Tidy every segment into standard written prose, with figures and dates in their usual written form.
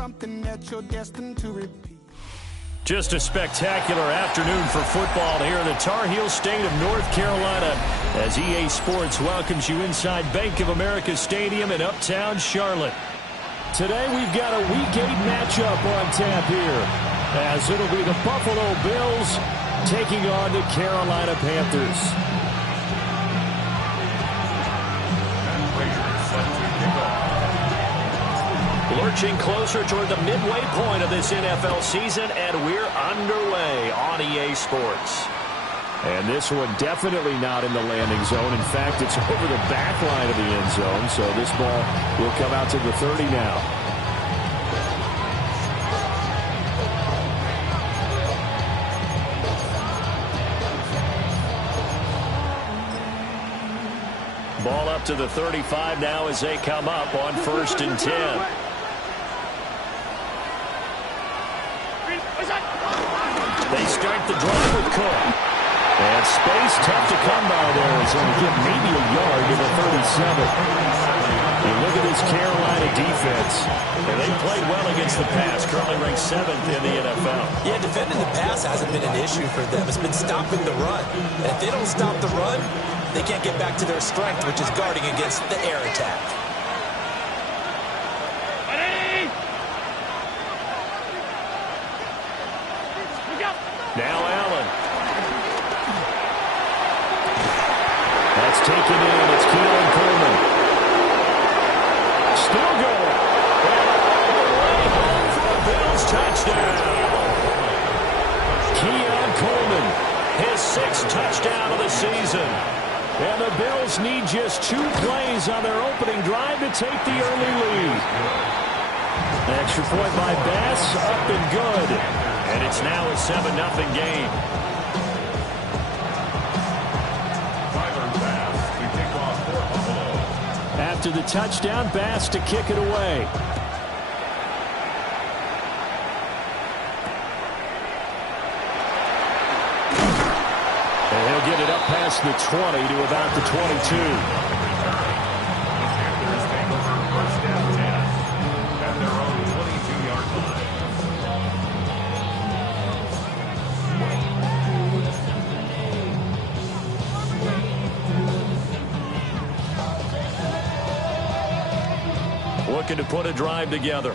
something that you're destined to repeat. Just a spectacular afternoon for football here in the Tar Heel state of North Carolina as EA Sports welcomes you inside Bank of America Stadium in uptown Charlotte. Today we've got a Week 8 matchup on tap here as it'll be the Buffalo Bills taking on the Carolina Panthers. Lurching closer toward the midway point of this NFL season, and we're underway on EA Sports. And this one definitely not in the landing zone. In fact, it's over the back line of the end zone, so this ball will come out to the 30 now. Ball up to the 35 now as they come up on 1st and 10. They start the drive with Cook. And space tough to come by there. It's going to get maybe a yard to the 37. You look at this Carolina defense. And they played well against the pass. Currently ranked 7th in the NFL. Yeah, defending the pass hasn't been an issue for them. It's been stopping the run. And if they don't stop the run, they can't get back to their strength, which is guarding against the air attack. Now Allen. That's taken in. It's Keon Coleman. Still going. And all the way home for a Bills touchdown. Keon Coleman, his 6th touchdown of the season. And the Bills need just 2 plays on their opening drive to take the early lead. Extra point by Bass, up and good. And it's now a 7-0 game. After the touchdown, Bass to kick it away. And he'll get it up past the 20 to about the 22. Looking to put a drive together.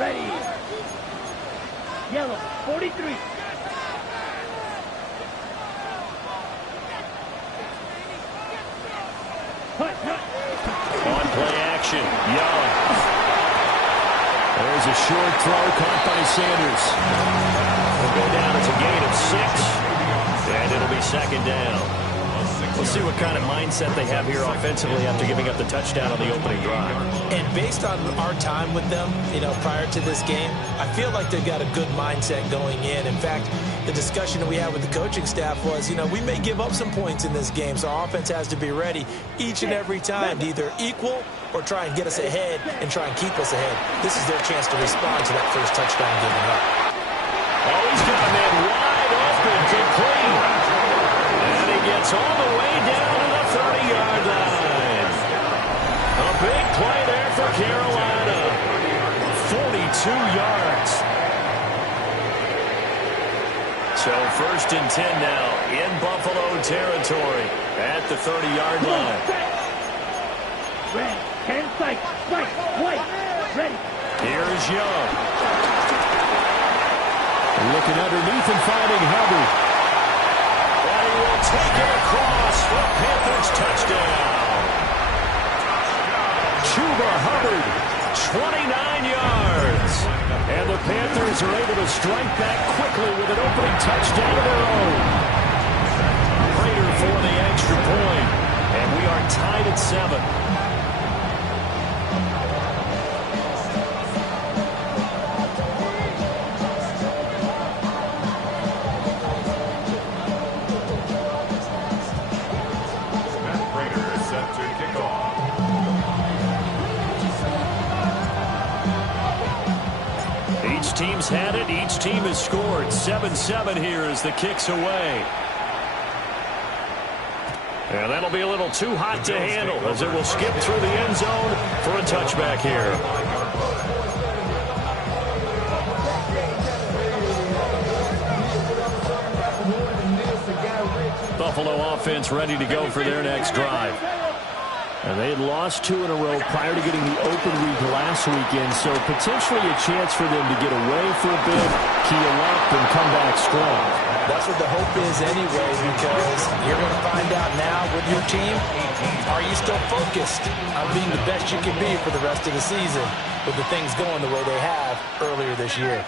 Ready. Yellow, 43. On play action, Young. There's a short throw caught by Sanders. It'll go down as a gain of 6, and it'll be 2nd down. We'll see what kind of mindset they have here offensively after giving up the touchdown on the opening drive. And based on our time with them, prior to this game, I feel like they've got a good mindset going in. In fact, the discussion that we had with the coaching staff was, we may give up some points in this game, so our offense has to be ready each and every time to either equal or try and get us ahead and try and keep us ahead. This is their chance to respond to that first touchdown given up. Oh, he's got a man wide open, complete. And he gets all the way down to the 30-yard line. A big play there for Carolina. 42 yards. So 1st and 10 now in Buffalo territory at the 30-yard line. Red, hand sight, right, white, ready. Here's Young. Looking underneath and finding Hubbard. And he will take it across for a Panthers touchdown. Chuba Hubbard, 29 yards. And the Panthers are able to strike back quickly with an opening touchdown of their own. Prater for the extra point. And we are tied at 7. Each team's had it. Each team has scored. 7-7 here as the kick's away. And that'll be a little too hot to handle as it will skip through the end zone for a touchback here. Buffalo offense ready to go for their next drive. And they had lost 2 in a row prior to getting the open week last weekend, so potentially a chance for them to get away for a bit, keel up, and come back strong. That's what the hope is anyway, because you're going to find out now with your team, are you still focused on being the best you can be for the rest of the season with the things going the way they have earlier this year.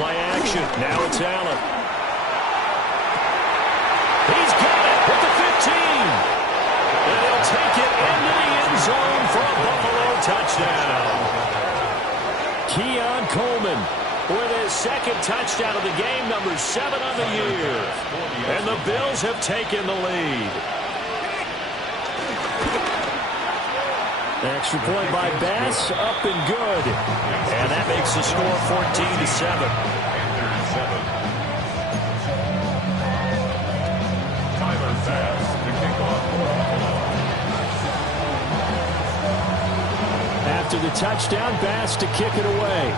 Play action. Now it's Allen. He's got it at the 15. And he'll take it into the end zone for a Buffalo touchdown. Keon Coleman with his second touchdown of the game, number 7 on the year. And the Bills have taken the lead. Extra point by Bass, up and good. And that makes the score 14-7. After the touchdown, Bass to kick it away.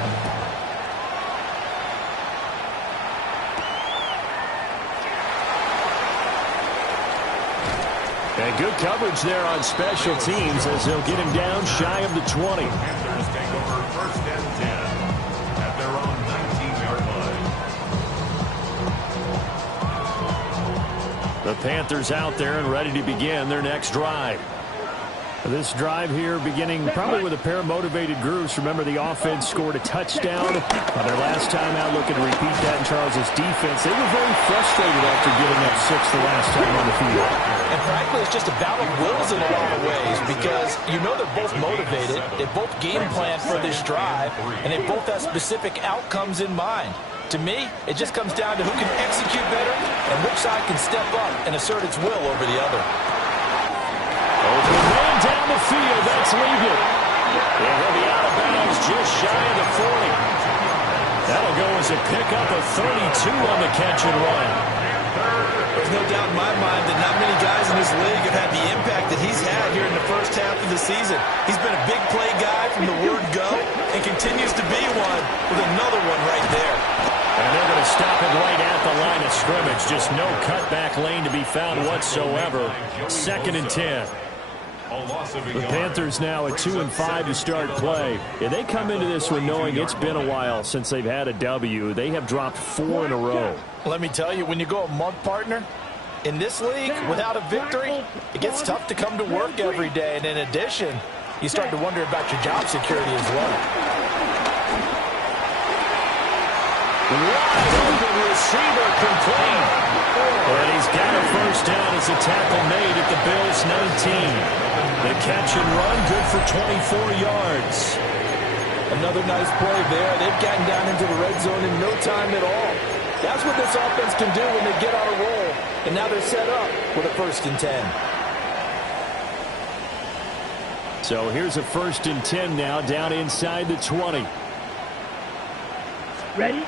And good coverage there on special teams as they'll get him down shy of the 20. Panthers take over 1st and 10 at their own 19-yard line. The Panthers out there and ready to begin their next drive. This drive here beginning probably with a pair of motivated groups. Remember, the offense scored a touchdown on their last time out, looking to repeat that in Charles's defense. They were very frustrated after giving up 6 the last time on the field. And frankly, it's just a battle of wills in a lot of ways because you know they're both motivated, they both game plan for this drive, and they both have specific outcomes in mind. To me, it just comes down to who can execute better and which side can step up and assert its will over the other. Open man down the field, that's Litt. And he'll be out of bounds just shy of the 40. That'll go as a pickup of 32 on the catch and run. There's no doubt in my mind that not many guys in this league have had the impact that he's had here in the first half of the season. He's been a big play guy from the word go and continues to be one with another one right there. And they're going to stop it right at the line of scrimmage. Just no cutback lane to be found whatsoever. 2nd and 10. The Panthers now at 2-5 to start play. Yeah, they come into this one knowing it's been a while since they've had a W. They have dropped 4 in a row. Let me tell you, when you go a month, partner, in this league, without a victory, it gets tough to come to work every day. And in addition, you start to wonder about your job security as well. Wide open receiver complete. And he's got a first down as a tackle made at the Bills' 19. The catch and run good for 24 yards. Another nice play there. They've gotten down into the red zone in no time at all. That's what this offense can do when they get on a roll. And now they're set up with a 1st and 10. So here's a 1st and 10 now down inside the 20. Ready?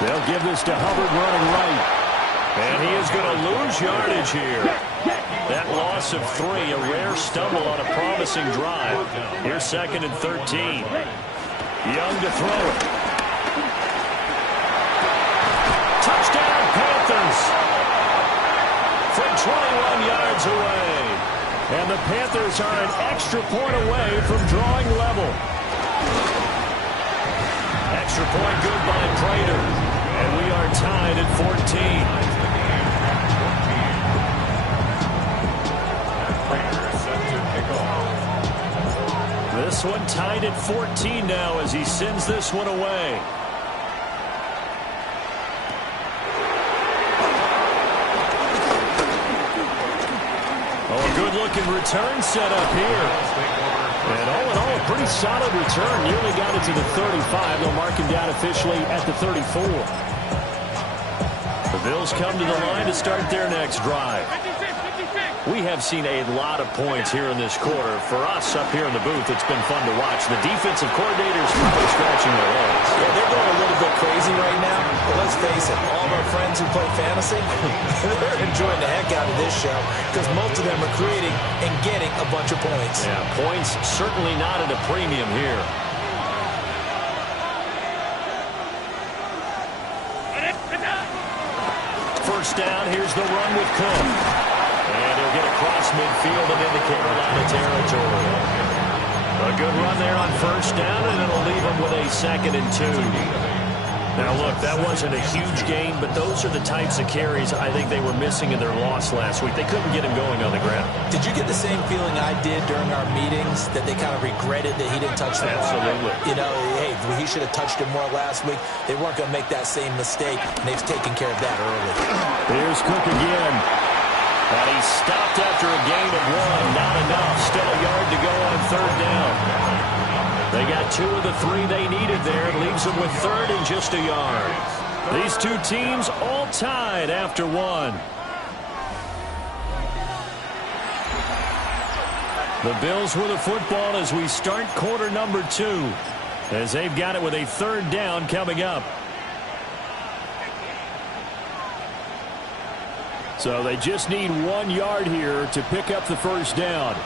They'll give this to Hubbard running right. And he is going to lose yardage here. That loss of 3, a rare stumble on a promising drive. Here's 2nd and 13. Young to throw it. Touchdown, Panthers. From 21 yards away. And the Panthers are an extra point away from drawing level. Extra point good by Prater. And we are tied at 14. This one tied at 14 now as he sends this one away. Oh, a good-looking return set up here. And all in all, a pretty solid return. Nearly got it to the 35. They'll mark him down officially at the 34. The Bills come to the line to start their next drive. We have seen a lot of points here in this quarter. For us up here in the booth, it's been fun to watch. The defensive coordinators probably scratching their heads. Yeah, they're going a little bit crazy right now. But let's face it, all of our friends who play fantasy, they're enjoying the heck out of this show because most of them are creating and getting a bunch of points. Yeah, points certainly not at a premium here. First down, here's the run with Cook. And he'll get across midfield and into Carolina territory. A good run there on first down, and it'll leave him with a 2nd and 2. Now, look, that wasn't a huge gain, but those are the types of carries I think they were missing in their loss last week. They couldn't get him going on the ground. Did you get the same feeling I did during our meetings, that they kind of regretted that he didn't touch the ball? Absolutely. You know, hey, he should have touched it more last week. They weren't going to make that same mistake, and they've taken care of that early. Here's Cook again. And he stopped after a gain of 1. Not enough. Still a yard to go on 3rd down. They got 2 of the 3 they needed there. It leaves them with 3rd and just a yard. These two teams all tied after 1. The Bills with the football as we start quarter number 2. As they've got it with a 3rd down coming up. So they just need 1 yard here to pick up the first down.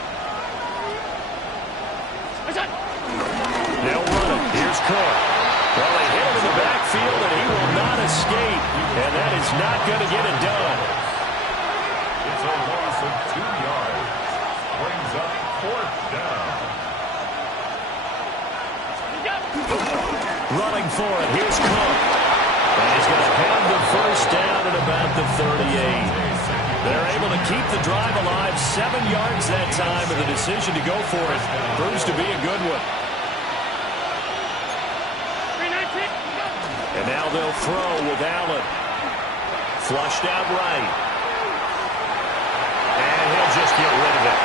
They'll run it. Here's Cook. Well, they hit him in the backfield, and he will not escape. And that is not going to get it done. It's a loss of 2 yards. Brings up 4th down. Running for it. Here's Cook. And he's going to have the first down at about the 38. They're able to keep the drive alive. 7 yards that time, and the decision to go for it proves to be a good one. And now they'll throw with Allen. Flushed out right. And he'll just get rid of it.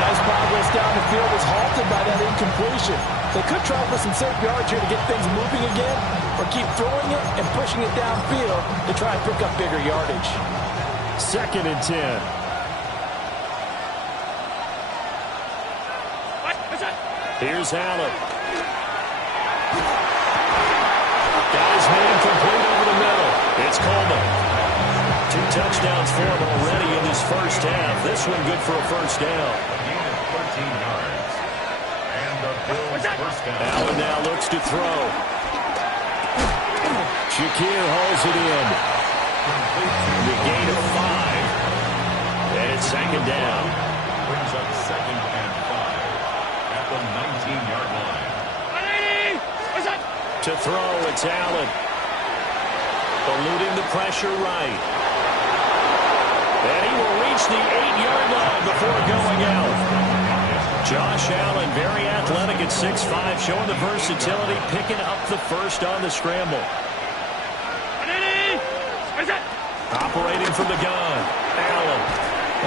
Nice progress down the field was halted by that incompletion. They could try for some safe yards here to get things moving again, or keep throwing it and pushing it downfield to try and pick up bigger yardage. 2nd and 10. Here's Allen. Got his man complete over the middle. It's Coleman. 2 touchdowns for him already in this first half. This one good for a first down. 13 yards. And the Bills first down. Allen now looks to throw. Shakir hauls it in. The gain of 5. And it's 2nd down. Brings up 2nd and 5 at the 19-yard line. To throw, it's Allen. Eluding the pressure right. And he will reach the 8-yard line before going out. Josh Allen, very athletic at 6'5", showing the versatility, picking up the first on the scramble. Operating from the gun, Allen.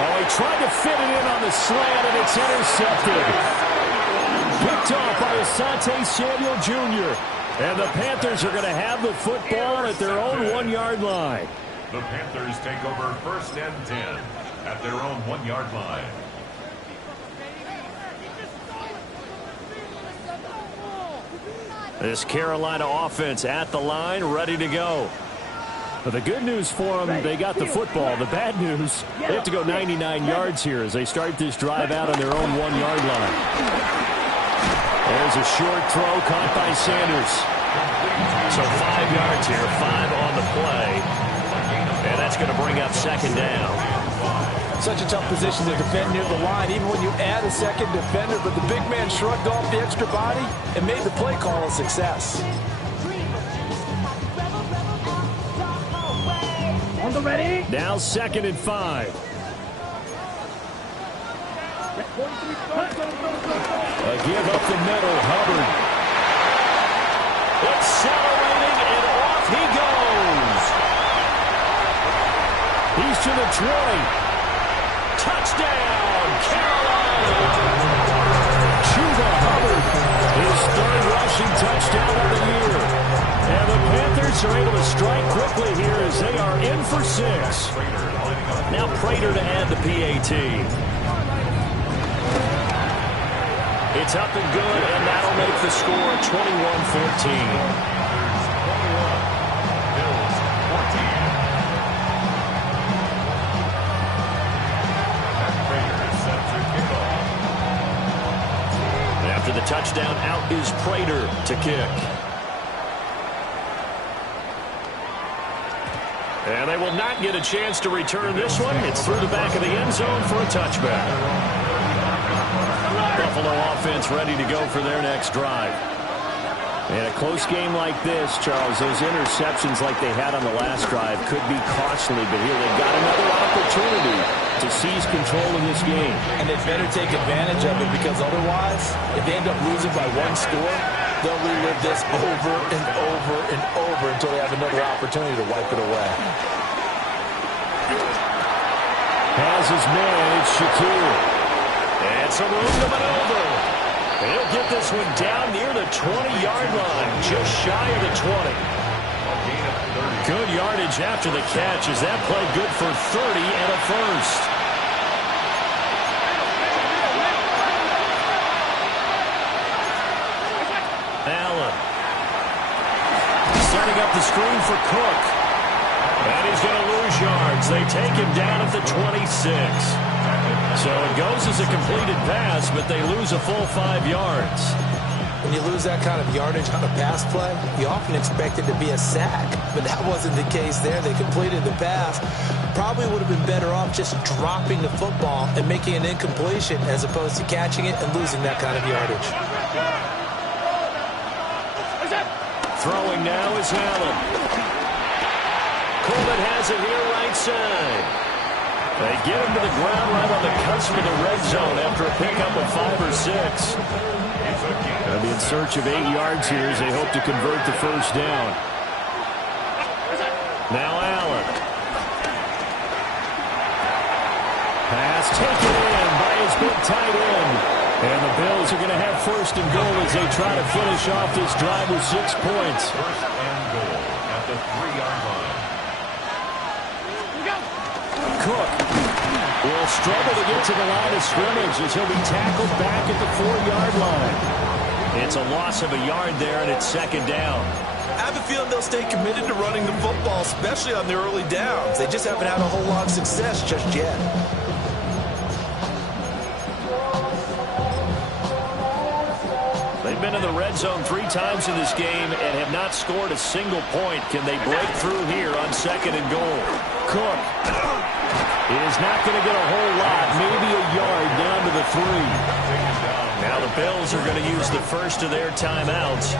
Oh, he tried to fit it in on the slant, and it's intercepted. Picked off by Asante Samuel Jr., and the Panthers are going to have the football at their own 1-yard line. The Panthers take over 1st and 10 at their own 1-yard line. This Carolina offense at the line, ready to go. But the good news for them, they got the football. The bad news, they have to go 99 yards here as they start this drive out on their own 1-yard line. There's a short throw caught by Sanders. So 5 yards here, 5 on the play. And that's going to bring up 2nd down. Such a tough position to defend near the line, even when you add a 2nd defender. But the big man shrugged off the extra body and made the play call a success. On the ready. Now 2nd and 5. A give up the middle, Hubbard. Accelerating, and off he goes. He's to the 20. Touchdown, Carolina. Chuba Hubbard, his 3rd rushing touchdown of the year. And the Panthers are able to strike quickly here as they are in for 6. Now Prater to add the PAT. It's up and good, and that'll make the score 21-14. touchdown out is Prater to kick. And they will not get a chance to return this one. It's through the back of the end zone for a touchback. Buffalo offense ready to go for their next drive. In a close game like this, Charles, those interceptions like they had on the last drive could be costly, but here they've got another opportunity to seize control of this game. And they better take advantage of it, because otherwise, if they end up losing by one score, they'll relive this over and over and over until they have another opportunity to wipe it away. Has his man, it's Shakir. And some room to maneuver. He'll get this one down near the 20-yard line, just shy of the 20. Good yardage after the catch as that play good for 30 and a first. Allen. Setting up the screen for Cook. And he's going to lose yards. They take him down at the 26. So it goes as a completed pass, but they lose a full 5 yards. When you lose that kind of yardage on a pass play, you often expect it to be a sack. But that wasn't the case there. They completed the pass. Probably would have been better off just dropping the football and making an incompletion as opposed to catching it and losing that kind of yardage. Throwing now is Allen. Coleman has it here right side. They get him to the ground right on the cusp of the red zone after a pickup of 5 or 6. They'll be in search of 8 yards here as they hope to convert the first down. Now Allen. Pass taken in by his big tight end. And the Bills are going to have first and goal as they try to finish off this drive with 6 points. First and goal at the 3-yard line. Cook will struggle to get to the line of scrimmage as he'll be tackled back at the 4-yard line. It's a loss of a yard there, and it's second down. I have a feeling they'll stay committed to running the football, especially on the early downs. They just haven't had a whole lot of success just yet. They've been in the red zone 3 times in this game and have not scored a single point. Can they break through here on second and goal? Cook is not going to get a whole lot, maybe a yard down to the 3. Now the Bills are going to use the first of their timeouts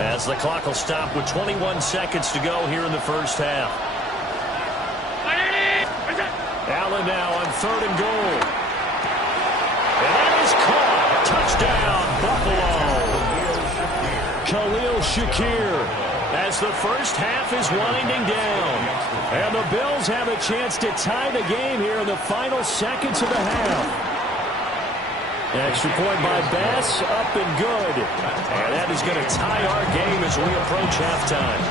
as the clock will stop with 21 seconds to go here in the first half. Allen now on third and goal. And that is caught. Touchdown, Buffalo. Khalil Shakir as the first half is winding down. And the Bills have a chance to tie the game here in the final seconds of the half. Extra point by Bass, up and good. And that is going to tie our game as we approach halftime.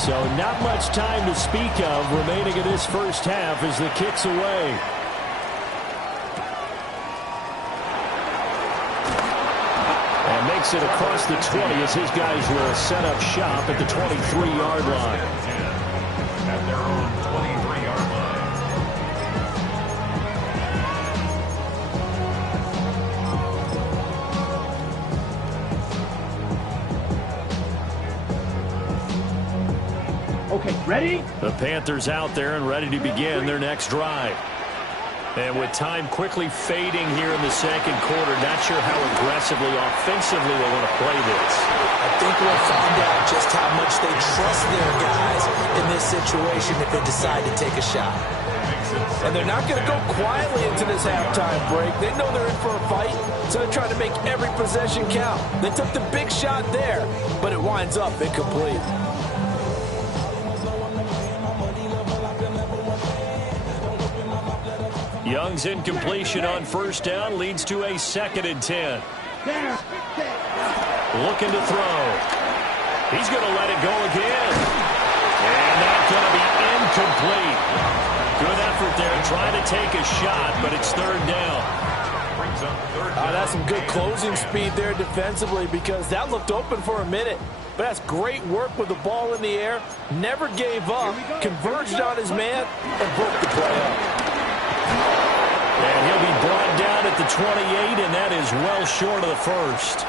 So not much time to speak of remaining in this first half as the kick's away. And makes it across the 20 as his guys will set up shop at the 23-yard line. At their own 23-yard line. Okay, ready? The Panthers out there and ready to begin their next drive. And with time quickly fading here in the second quarter, not sure how aggressively, offensively they want to play this. I think we'll find out just how much they trust their guys in this situation if they decide to take a shot. And they're not going to go quietly into this halftime break. They know they're in for a fight, so they're trying to make every possession count. They took the big shot there, but it winds up incomplete. Young's incompletion on first down leads to a 2nd and 10. Looking to throw. He's going to let it go again. And that's going to be incomplete. Good effort there trying to take a shot, but it's third down. That's some good closing speed there defensively because that looked open for a minute. but that's great work with the ball in the air. Never gave up, converged on his man, and broke the play up. And he'll be brought down at the 28, and that is well short of the first.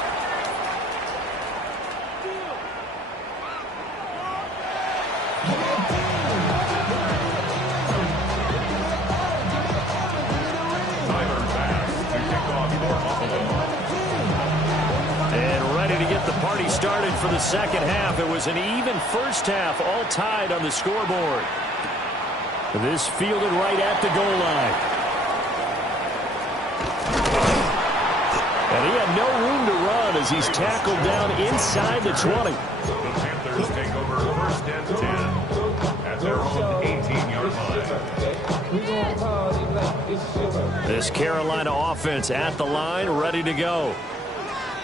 Party started for the second half. It was an even first half, all tied on the scoreboard. This fielded right at the goal line. And he had no room to run as he's tackled down inside the 20. The Panthers take over first and 10 at their own 18-yard line. This Carolina offense at the line, ready to go.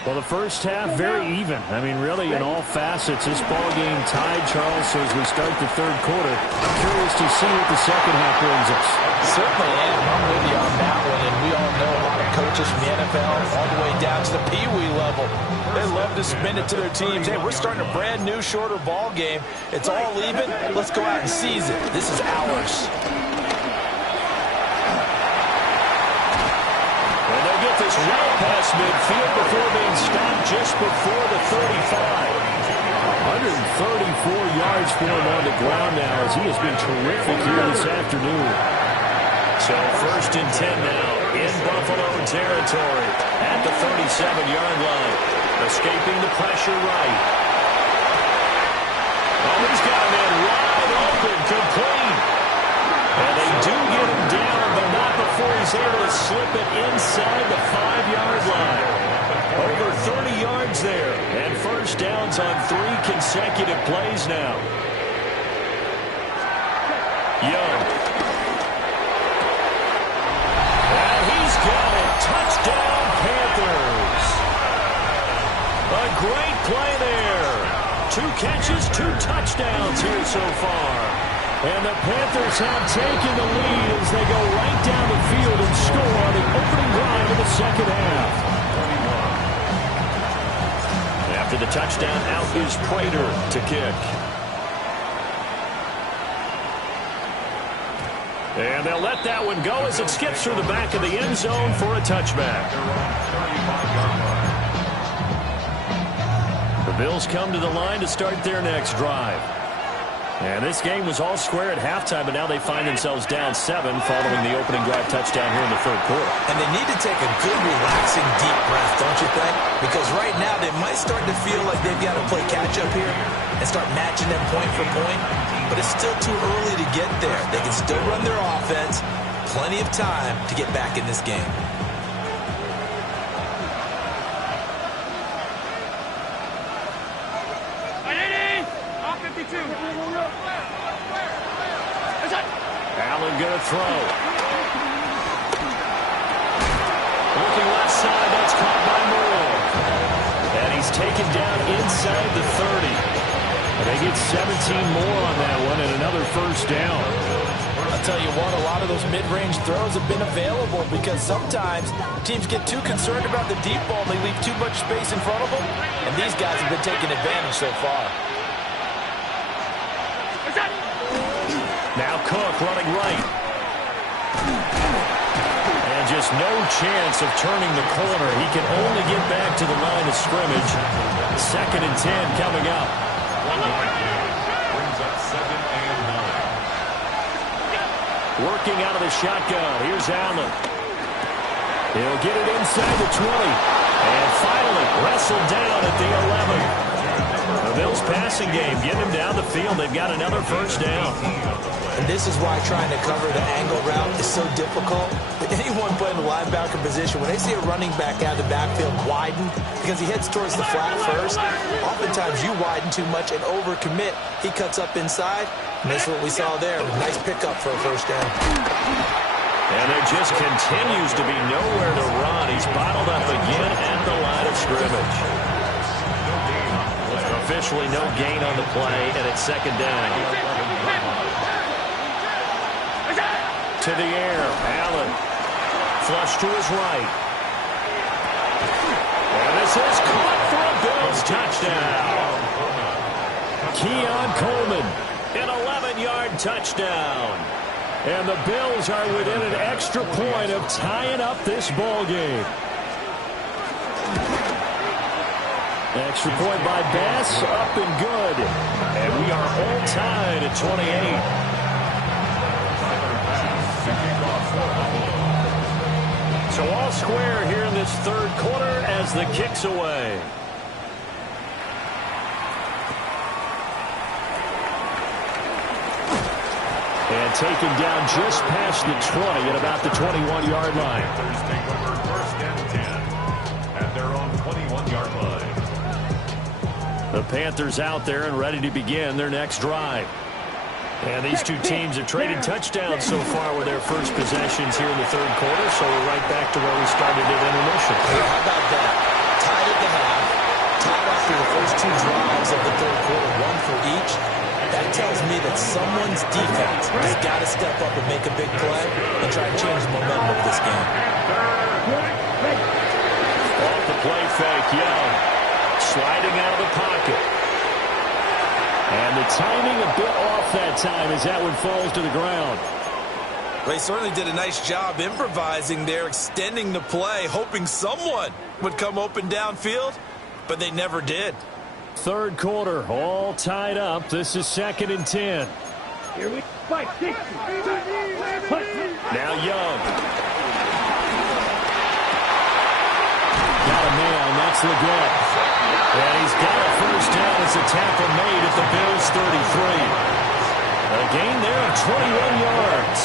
Well, the first half, very even. I mean, really, in all facets, this ball game tied, Charles. So as we start the third quarter, I'm curious to see what the second half brings us. Certainly am. I'm with you on that one. And we all know a lot of coaches from the NFL all the way down to the Pee-wee level. They love to spin it to their teams. Hey, we're starting a brand new, shorter ball game. It's all even. Let's go out and seize it. This is ours. This well past midfield before being stopped just before the 35. 134 yards for him on the ground now as he has been terrific here this afternoon. So first and 10 now in Buffalo territory at the 37-yard line. Escaping the pressure right. Oh, he's got a man wide open, complete. And they do get him down, but not before he's able to slip it inside the 5-yard line. Over 30 yards there, and first downs on 3 consecutive plays now. Young. And he's got it. Touchdown, Panthers. A great play there. 2 catches, 2 touchdowns here so far. And the Panthers have taken the lead as they go right down the field and score on the opening drive of the second half. After the touchdown, out is Prater to kick. And they'll let that one go as it skips through the back of the end zone for a touchback. The Bills come to the line to start their next drive. And this game was all square at halftime, but now they find themselves down 7 following the opening drive touchdown here in the third quarter. And they need to take a good, relaxing, deep breath, don't you think? Because right now they might start to feel like they've got to play catch-up here and start matching them point for point. But it's still too early to get there. They can still run their offense. Plenty of time to get back in this game. Allen gonna throw. Looking left side, that's caught by Moore. And he's taken down inside the 30. And they get 17 more on that one and another first down. I'll tell you what, a lot of those mid-range throws have been available because sometimes teams get too concerned about the deep ball. They leave too much space in front of them. And these guys have been taking advantage so far. Now Cook running right. And just no chance of turning the corner. He can only get back to the line of scrimmage. 2nd and 10 coming up. Brings up 2nd and 9. Working out of the shotgun. Here's Allen. He'll get it inside the 20. And finally wrestled down at the 11. The Bills passing game, getting them down the field. They've got another first down. And this is why trying to cover the angle route is so difficult. Anyone playing the linebacker position, when they see a running back out of the backfield widen, because he heads towards the flat first, oftentimes you widen too much and overcommit. He cuts up inside, and that's what we saw there. Nice pickup for a first down. And there just continues to be nowhere to run. He's bottled up again at the line of scrimmage. Officially no gain on the play, and it's 2nd down. To the air, Allen. Flush to his right. And this is caught for a Bills touchdown. Keon Coleman. An 11-yard touchdown. And the Bills are within an extra point of tying up this ball game. Extra point by Bass, up and good. And we are all tied at 28. So all square here in this third quarter as the kick's away. And taken down just past the 20 at about the 21-yard line. Thursday over first and 10 at their own 21-yard line. The Panthers out there and ready to begin their next drive. And these two teams have traded touchdowns so far with their first possessions here in the third quarter, so we're right back to where we started at intermission. How about that? Tied at the half, tied after the first two drives of the third quarter, one for each. That tells me that someone's defense has got to step up and make a big play and try to change the momentum of this game. Off the play fake, Young. Sliding out of the pocket. And the timing a bit off that time as that one falls to the ground. They certainly did a nice job improvising there, extending the play, hoping someone would come open downfield, but they never did. Third quarter, all tied up. This is 2nd and 10. Here we fight. 60. Now Young. Got a man. That's Leggett. And he's got a first down as a tackle made at the Bills' 33. A gain there of 21 yards.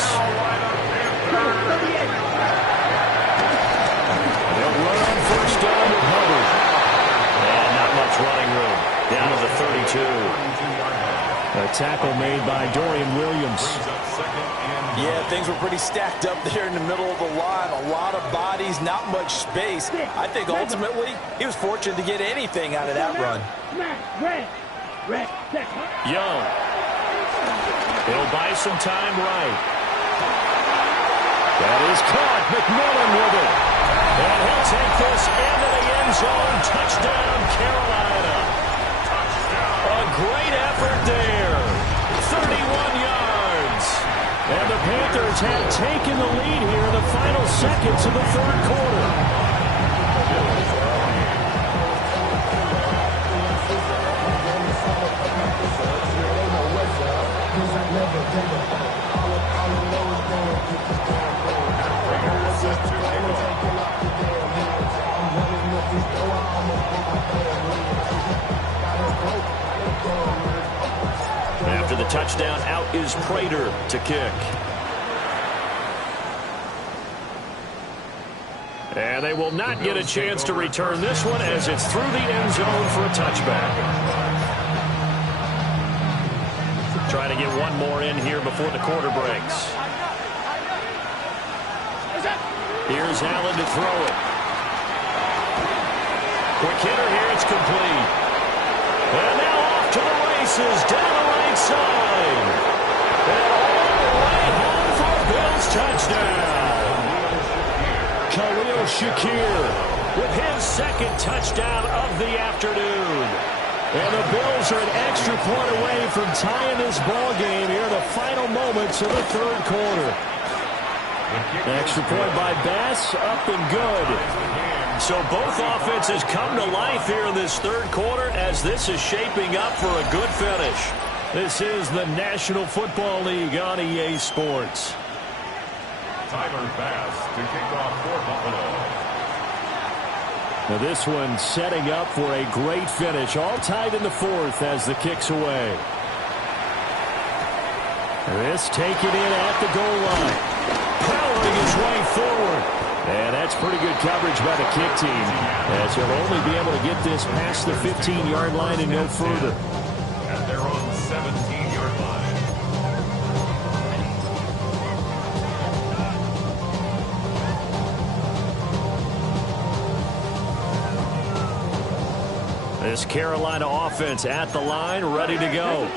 They'll run on first down with Hubbard. And not much running room. Down to the 32. A tackle made by Dorian Williams. Yeah, things were pretty stacked up there in the middle of the line. A lot of bodies, not much space. I think ultimately he was fortunate to get anything out of that run. Young. He'll buy some time right. That is caught. McMillan with it. And he'll take this into the end zone. Touchdown, Carolina. A great effort there. 31 yards. And the Panthers have taken the lead here in the final seconds of the third quarter. After the touchdown, out is Prater to kick. And they will not get a chance to return this one as it's through the end zone for a touchback. Trying to get one more in here before the quarter breaks. Here's Allen to throw it. Quick hitter here, it's complete. And now off to the races, down the right side. And all the way home for a Bills touchdown. Khalil Shakir with his second touchdown of the afternoon. And the Bills are an extra point away from tying this ball game here in the final moments of the third quarter. Extra point by Bass, up and good. So both offenses come to life here in this third quarter as this is shaping up for a good finish. This is the National Football League on EA Sports. Tyler Bass to kick off for Buffalo. Now this one setting up for a great finish. All tied in the fourth as the kick's away. This taken in at the goal line. Powering his way forward. And that's pretty good coverage by the kick team, as he'll only be able to get this past the 15-yard line and no further. At their own 17-yard line. This Carolina offense at the line, ready to go.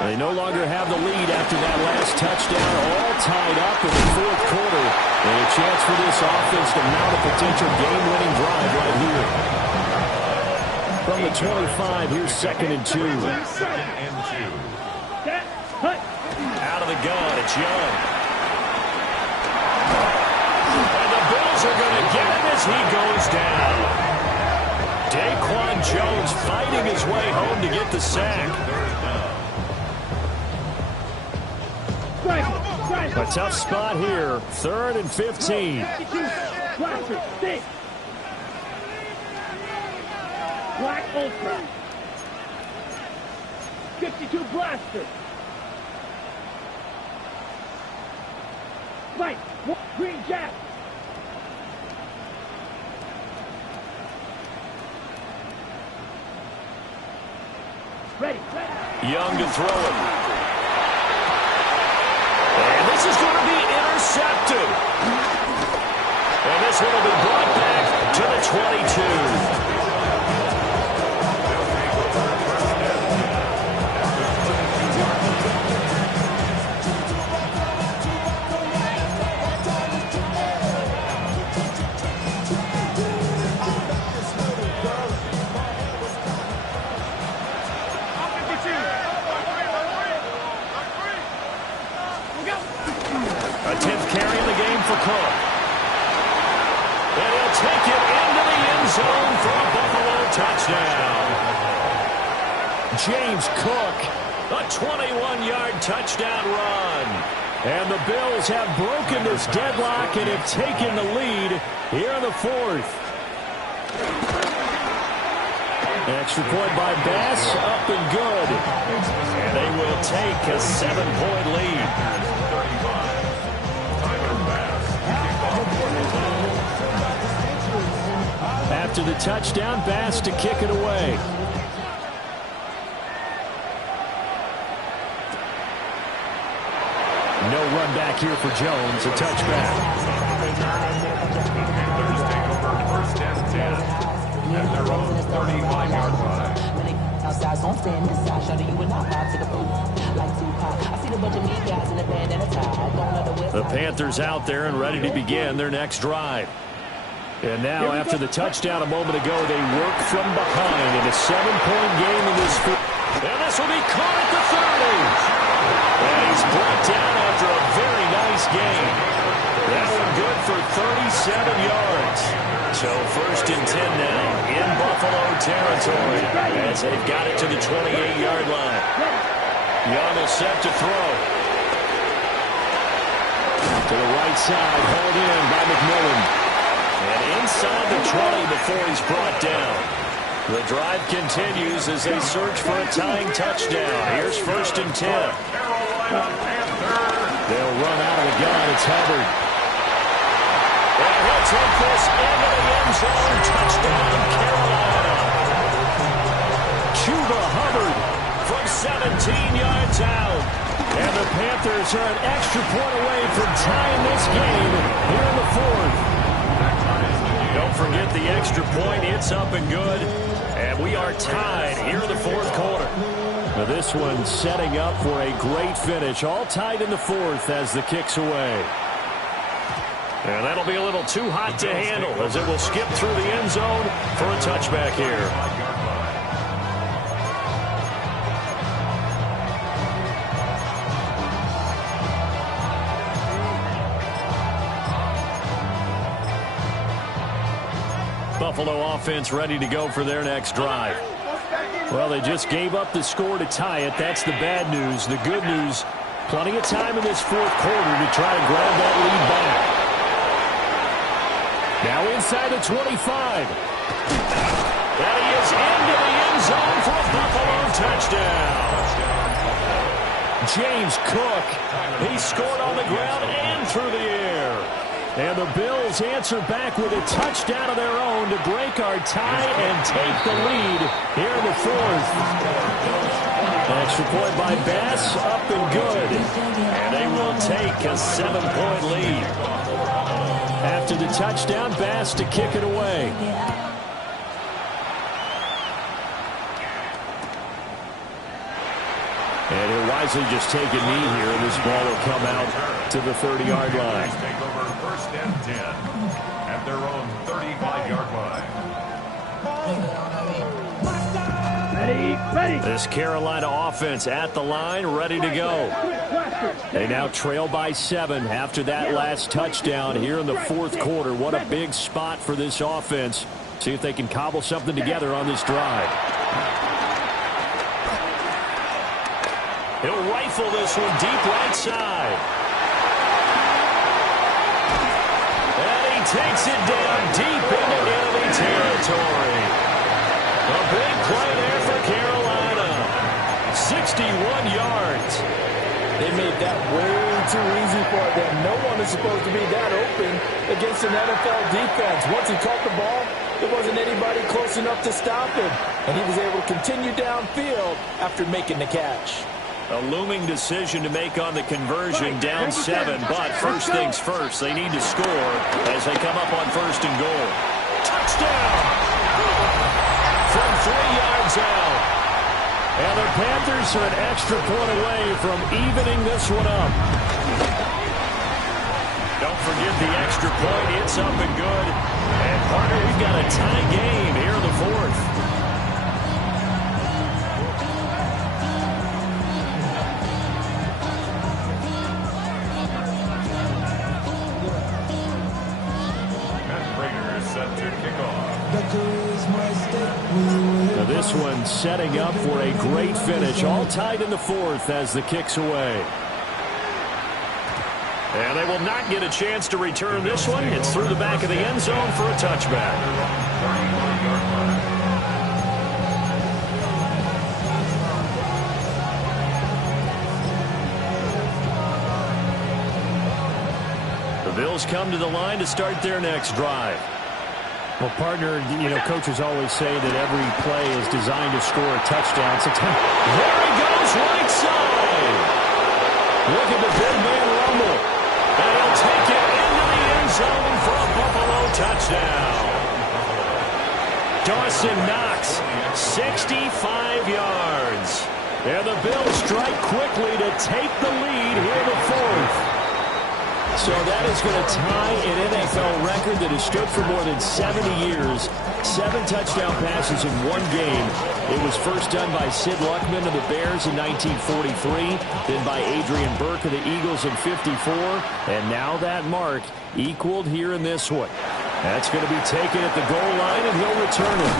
They no longer have the lead after that last touchdown, all tied up in the fourth quarter. And a chance for this offense to mount a potential game-winning drive right here. From the 25, here's 2nd and 2. 2nd and 2. Out of the gun, it's Young. And the Bills are going to get him as he goes down. Daquan Jones fighting his way home to get the sack. A tough spot here. 3rd and 15. Black Ultra. 52 Blaster. White. Green Jack. Ready. Young to throw it. And this is going to be intercepted. And this one will be brought back to the 22. A 10th carry in the game for Cook. And he'll take it into the end zone for a Buffalo touchdown. James Cook, a 21-yard touchdown run. And the Bills have broken this deadlock and have taken the lead here in the 4th. Extra point by Bass, up and good. And they will take a 7-point lead. After the touchdown, Bass to kick it away. No run back here for Jones, a touchback. Panthers take over 1st and 10 at their own 35-yard line. The Panthers out there and ready to begin their next drive. And now, after the touchdown a moment ago, they work from behind in a 7-point game in this field. And this will be caught at the 30. And he's brought down after a very nice game. That one good for 37 yards. So 1st and 10 now in Buffalo territory as they've got it to the 28-yard line. Young is set to throw. To the right side, hauled in by McMillan. And inside the 20 before he's brought down. The drive continues as they search for a tying touchdown. Here's 1st and 10. They'll run out of the gun. It's Hubbard. And he'll take this into the end zone. Touchdown, Carolina. Chuba Hubbard from 17 yards out. And the Panthers are an extra point away from tying this game here in the 4th. Don't forget the extra point. It's up and good. And we are tied here in the 4th quarter. Now this one setting up for a great finish. All tied in the 4th as the kick's away. And that'll be a little too hot to handle as it will skip through the end zone for a touchback here. Buffalo offense ready to go for their next drive. Well, they just gave up the score to tie it. That's the bad news. The good news, plenty of time in this 4th quarter to try to grab that lead back. Now inside the 25. And he is into the end zone for a Buffalo touchdown. James Cook, he scored on the ground and through the air. And the Bills answer back with a touchdown of their own to break our tie and take the lead here in the 4th. Extra point by Bass, up and good. And they will take a 7-point lead. After the touchdown, Bass to kick it away. And he'll wisely just take a knee here, and this ball will come out to the 30-yard line. Take over 1st and 10 at their own 35-yard line. Ready. This Carolina offense at the line, ready to go. They now trail by 7 after that last touchdown here in the fourth quarter. What a big spot for this offense. See if they can cobble something together on this drive. He'll rifle this one deep right side. And he takes it down deep into enemy territory. A big play there for Carolina. 61 yards. They made that way too easy for them. No one is supposed to be that open against an NFL defense. Once he caught the ball, there wasn't anybody close enough to stop him. And he was able to continue downfield after making the catch. A looming decision to make on the conversion, down 7. But first things first, they need to score as they come up on 1st and goal. Touchdown! From 3 yards out. And the Panthers are an extra point away from evening this one up. Don't forget the extra point. It's up and good. And, partner, we've got a tie game here in the 4th. Now this one setting up for a great finish. All tied in the 4th as the kick's away. And they will not get a chance to return this one. It's through the back of the end zone for a touchback. The Bills come to the line to start their next drive. Well, partner, you know, coaches always say that every play is designed to score a touchdown. So there he goes, right side. Look at the big man rumble. And he'll take it into the end zone for a Buffalo touchdown. Dawson Knox, 65 yards. And the Bills strike quickly to take the lead here in the 4th. So that is going to tie an NFL record that has stood for more than 70 years. 7 touchdown passes in one game. It was first done by Sid Luckman of the Bears in 1943, then by Adrian Burke of the Eagles in 54, and now that mark equaled here in this one. That's going to be taken at the goal line, and he'll return it.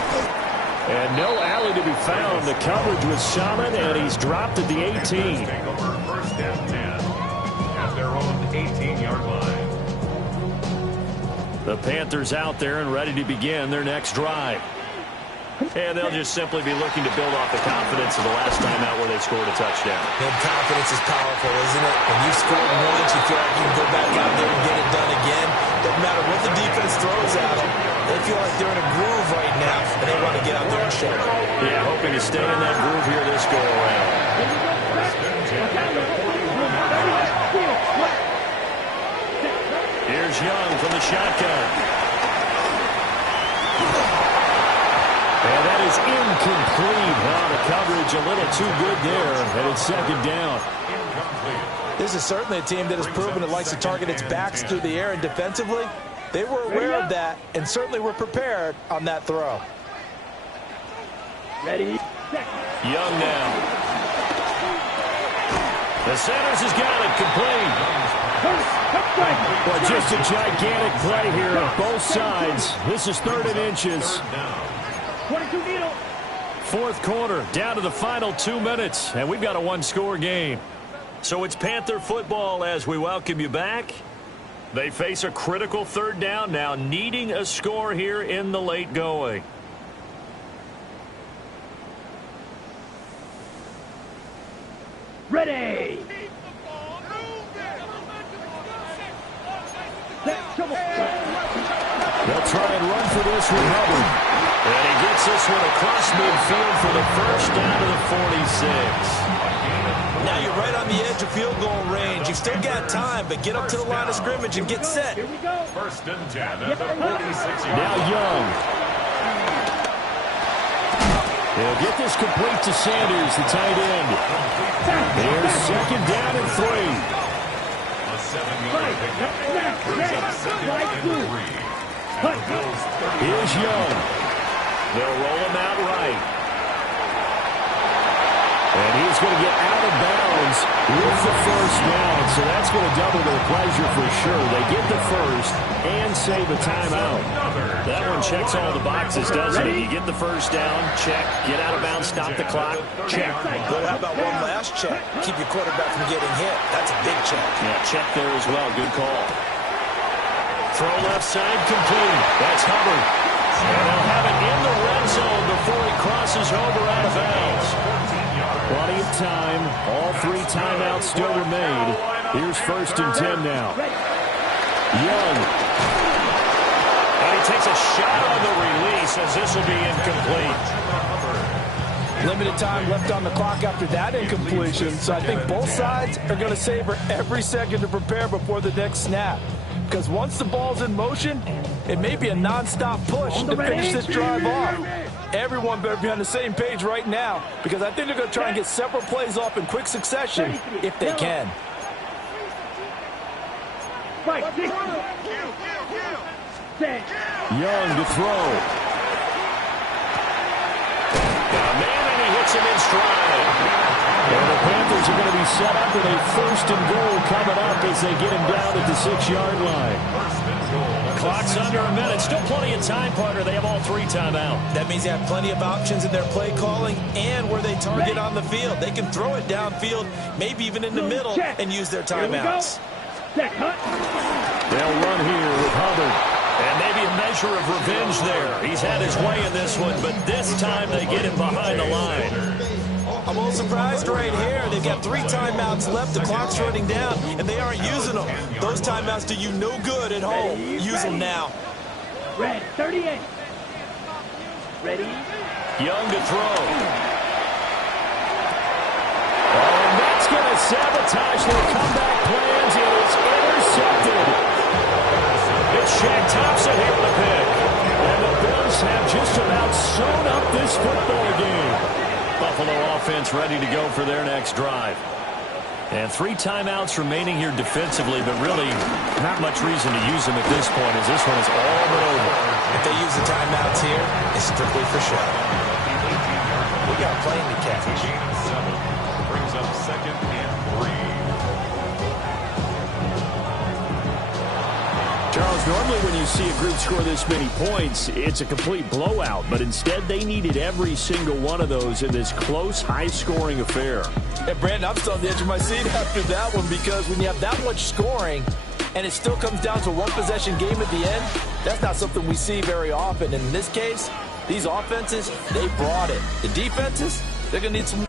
And no alley to be found. The coverage was solid, and he's dropped at the 18. First and 10 at their own 18-yard line. The Panthers out there and ready to begin their next drive. And they'll just simply be looking to build off the confidence of the last time out where they scored a touchdown. And confidence is powerful, isn't it? When you've scored once, you feel like you can go back out there and get it done again. Doesn't matter what the defense throws at them. They feel like they're in a groove right now, and they want to get out there and show it. Yeah, hoping to stay in that groove here this go-around. Here's Young from the shotgun. And that is incomplete. Wow, the coverage a little too good there, and it's 2nd down. This is certainly a team that has proven it likes to target its backs through the air, and defensively, they were aware of that and certainly were prepared on that throw. Ready. Young now. The Sanders has got it complete. Well, just a gigantic play here on both sides. This is 3rd and inches. 22 needle. 4th quarter, down to the final 2 minutes, and we've got a 1-score game. So it's Panther football as we welcome you back. They face a critical 3rd down now, needing a score here in the late going. Ready. They'll try and run for this with Hubbard. And he gets this one across midfield for the first down to the 46. Now you're right on the edge of field goal range. You've still got time, but get up to the line of scrimmage and get set. Here we go. 1st and 10 at the 46-yard. Now Young. They'll get this complete to Sanders, the tight end. Here's 2nd down and 3. A 7-yard pickup. Brings up 2nd and 3. Here's Young. They'll roll him out right. And he's going to get out of bounds with the first down. So that's going to double their pleasure for sure. They get the first and save a timeout. That one checks all the boxes, doesn't it? You get the first down, check. Get out of bounds, stop the clock, check. But how about one last check? Keep your quarterback from getting hit. That's a big check. Yeah, check there as well. Good call. Throw left side, complete. That's Hubbard. And they'll have it in the red zone before he crosses over out of bounds. Plenty of time. All 3 timeouts still remain. Here's 1st and 10 now. Young. And he takes a shot on the release as this will be incomplete. Limited time left on the clock after that incompletion, so I think both sides are going to savor every second to prepare before the next snap. Because once the ball's in motion, it may be a non-stop push to finish this drive off. Everyone better be on the same page right now, because I think they're going to try and get several plays off in quick succession if they can. Young to throw. And he hits him in stride. And the Panthers are going to be set up with a 1st and goal coming up as they get him down at the 6-yard line. Clock's under a minute. Still plenty of time, partner. They have all 3 timeout. That means they have plenty of options in their play calling and where they target on the field. They can throw it downfield, maybe even in the middle, and use their timeouts. They'll run here with Hubbard. And maybe a measure of revenge there. He's had his way in this one, but this time they get him behind the line. I'm a little surprised right here. They've got 3 timeouts left. The clock's running down, and they aren't using them. Those timeouts do you no good at home. Use them now. Red 38. Ready? Young to throw. Oh, and that's going to sabotage their comeback plans. It is intercepted. It's Shaq Thompson here with the pick. And the Bills have just about sewn up this football game. Buffalo offense ready to go for their next drive. And 3 timeouts remaining here defensively, but really not much reason to use them at this point as this one is all but over. If they use the timeouts here, it's strictly for show. We got a plane to catch. Brings up 2nd and 3. Charles, normally when you see a group score this many points, it's a complete blowout. But instead, they needed every single one of those in this close, high-scoring affair. Hey, Brandon, I'm still on the edge of my seat after that one because when you have that much scoring and it still comes down to a one-possession game at the end, that's not something we see very often. And in this case, these offenses, they brought it. The defenses, they're going to need some